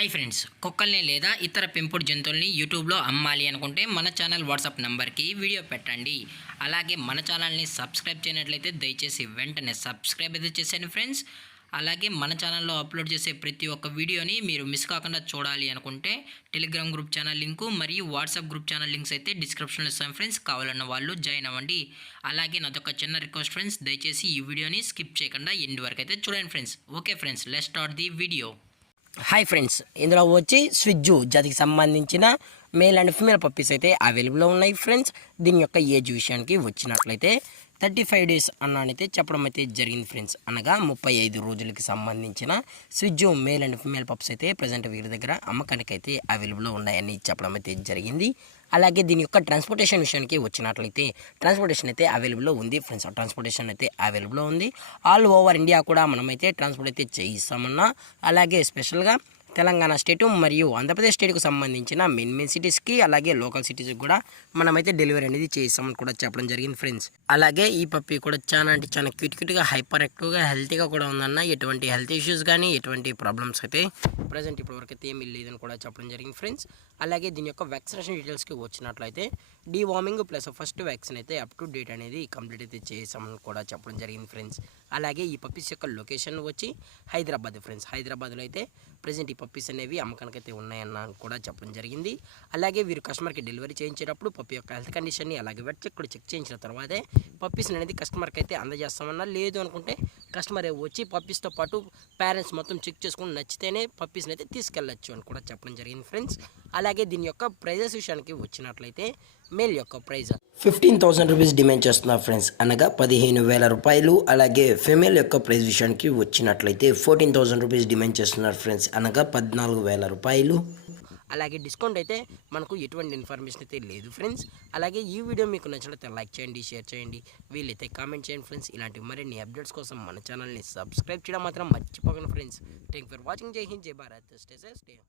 Hi friends, కుక్కల్ని లేదా ఇతర పెంపుడు జంతువుల్ని యూట్యూబ్లో అమ్మాలి అనుకుంటే మన ఛానల్ వాట్సాప్ నెంబర్కి వీడియో పెట్టండి. అలాగే మన ఛానల్ని సబ్స్క్రైబ్ చేయనట్లయితే దయచేసి వెంటనే సబ్స్క్రైబ్ అయితే చేసేయండి ఫ్రెండ్స్. అలాగే మన ఛానల్లో అప్లోడ్ చేసే ప్రతి ఒక్క వీడియోని మీరు మిస్ కాకుండా చూడాలి అనుకుంటే టెలిగ్రామ్ గ్రూప్ ఛానల్ లింకు మరియు వాట్సాప్ గ్రూప్ ఛానల్ లింక్స్ అయితే డిస్క్రిప్షన్లో ఇస్తాను ఫ్రెండ్స్. కావాలన్న వాళ్ళు జాయిన్ అవ్వండి. అలాగే నాదొక చిన్న రిక్వెస్ట్ ఫ్రెండ్స్, దయచేసి ఈ వీడియోని స్కిప్ చేయకుండా ఎండ్ వరకు అయితే చూడండి friends. Okay friends, let's start the video. Hi friends, ఇందులో వచ్చి స్విజ్జు జాతికి సంబంధించిన మేల్ అండ్ ఫిమేల్ పప్పీస్ అయితే అవైలబుల్లో ఉన్నాయి ఫ్రెండ్స్. దీని యొక్క ఏజ్ విషయానికి వచ్చినట్లయితే 35 డేస్ అన్నైతే చెప్పడం అయితే జరిగింది ఫ్రెండ్స్. అనగా 35 రోజులకి సంబంధించిన స్విజ్జు మేల్ అండ్ ఫిమేల్ పప్స్ అయితే ప్రజెంట్ వీరి దగ్గర అమ్మకానికి అయితే అవైలబుల్లో ఉన్నాయని చెప్పడం అయితే జరిగింది. అలాగే దీని యొక్క ట్రాన్స్పోర్టేషన్ విషయానికి వచ్చినట్లయితే ట్రాన్స్పోర్టేషన్ అయితే అవైలబుల్లో ఉంది ఫ్రెండ్స్. ట్రాన్స్పోర్టేషన్ అయితే అవైలబుల్లో ఉంది. ఆల్ ఓవర్ ఇండియా కూడా మనమైతే ట్రాన్స్పోర్ట్ అయితే చేయిస్తామన్నా. అలాగే స్పెషల్గా తెలంగాణ స్టేటు మరియు ఆంధ్రప్రదేశ్ స్టేట్కు సంబంధించిన మెయిన్ సిటీస్కి అలాగే లోకల్ సిటీస్కి కూడా మనమైతే డెలివరీ అనేది చేస్తామని కూడా చెప్పడం జరిగింది ఫ్రెండ్స్. అలాగే ఈ పప్పి కూడా చాలా అంటే చాలా క్యూట్గా హైపర్ యాక్టివ్గా హెల్తీగా కూడా ఉందన్న. ఎటువంటి హెల్త్ ఇష్యూస్ కానీ ఎటువంటి ప్రాబ్లమ్స్ అయితే ప్రజెంట్ ఇప్పటివరకు అయితే ఏమీ లేదని కూడా చెప్పడం జరిగింది ఫ్రెండ్స్. అలాగే దీని యొక్క వ్యాక్సినేషన్ డీటెయిల్స్కి వచ్చినట్లయితే డీవార్మింగ్ ప్లస్ ఫస్ట్ వ్యాక్సిన్ అయితే అప్ టు డేట్ అనేది కంప్లీట్ అయితే చేసామని కూడా చెప్పడం జరిగింది ఫ్రెండ్స్. అలాగే ఈ పప్పీస్ యొక్క లొకేషన్ వచ్చి హైదరాబాద్ ఫ్రెండ్స్. హైదరాబాద్లో అయితే ప్రజెంట్ ఈ పప్పీస్ అనేవి అమ్మకానికి అయితే ఉన్నాయన్న కూడా చెప్పడం జరిగింది. అలాగే వీరు కస్టమర్కి డెలివరీ చేయించేటప్పుడు పప్పి యొక్క హెల్త్ కండిషన్ని అలాగే వెట్ చెక్ కూడా చెక్ చేయించిన తర్వాతే పప్పీస్ అనేది కస్టమర్కి అయితే అందజేస్తామన్నా. లేదు అనుకుంటే కస్టమర్ వచ్చి పప్పీస్తో పాటు పేరెంట్స్ మొత్తం చెక్ చేసుకుని నచ్చితేనే పప్పీస్ని అయితే తీసుకెళ్ళచ్చు అని కూడా చెప్పడం జరిగింది ఫ్రెండ్స్. అలాగే దీని యొక్క ప్రైజెస్ విషయానికి వచ్చినట్లయితే మేల్ యొక్క ప్రైజ్ 15,000 రూపీస్ డిమాండ్ చేస్తున్నారు ఫ్రెండ్స్, అనగా 15,000 రూపాయలు. అలాగే ఫిమేల్ యొక్క ప్రైస్ విషయానికి వచ్చినట్లయితే 14,000 రూపీస్ డిమాండ్ చేస్తున్నారు ఫ్రెండ్స్, అనగా 14,000 రూపాయలు. అలాగే డిస్కౌంట్ అయితే మనకు ఎటువంటి ఇన్ఫర్మేషన్ అయితే లేదు ఫ్రెండ్స్. అలాగే ఈ వీడియో మీకు నచ్చినట్లయితే లైక్ చేయండి, షేర్ చేయండి, వీలైతే కామెంట్ చేయండి ఫ్రెండ్స్. ఇలాంటి మరిన్ని అప్డేట్స్ కోసం మన ఛానల్ని సబ్స్క్రైబ్ చేయడం మాత్రం మర్చిపోకండి ఫ్రెండ్స్. Thank for watching. జై హింద్, జై Bharat, stay safe, stay home.